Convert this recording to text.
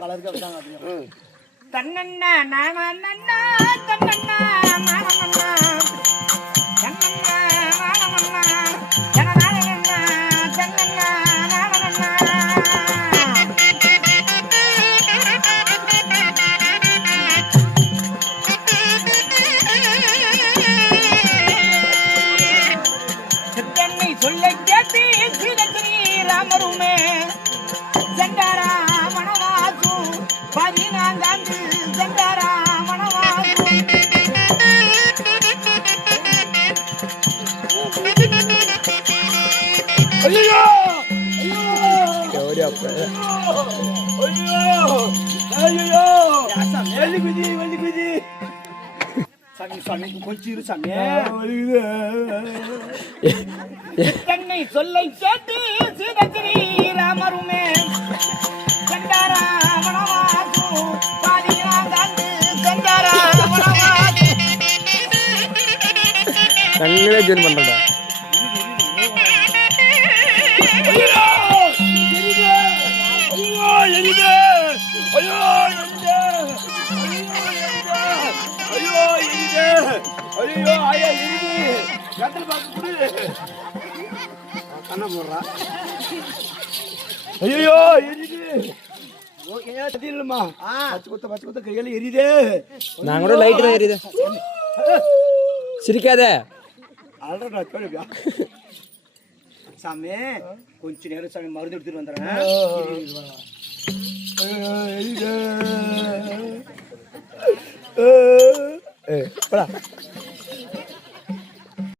கலருக்கு தன்னண்ணா நானா தன்னண்ணா நானா சொல்ல கேட்டு ஸ்ரீராமருமே சண்டாரா மணவாசு 14 சண்டாரா மணவாசு ஐயோ ஐயோ ஐயோ சாமி கொஞ்சம் இரு சாமி என்னை சொல்லை கேட்டு ஸ்ரீராமருமே சண்டாரா மணவாசு 14 சண்டாரா மணவாசு கண்ணிலே ஜென் பண்றடா ஐயோ ஐயா எரியுது கட்டல் பாத்து குடு கண்ண போடுறா ஐயோ எரியுது ஓகேயா தெரியலமா பச்சை குத்த கையில எரியுது நான் கூட லைட் தான் எரியுது சிரிக்காத அல்றடா சொல்லுங்க சாமி கொஞ்ச நேரம் சாமி மருந்து எடுத்துட்டு வந்துறேன் எரியுது போடா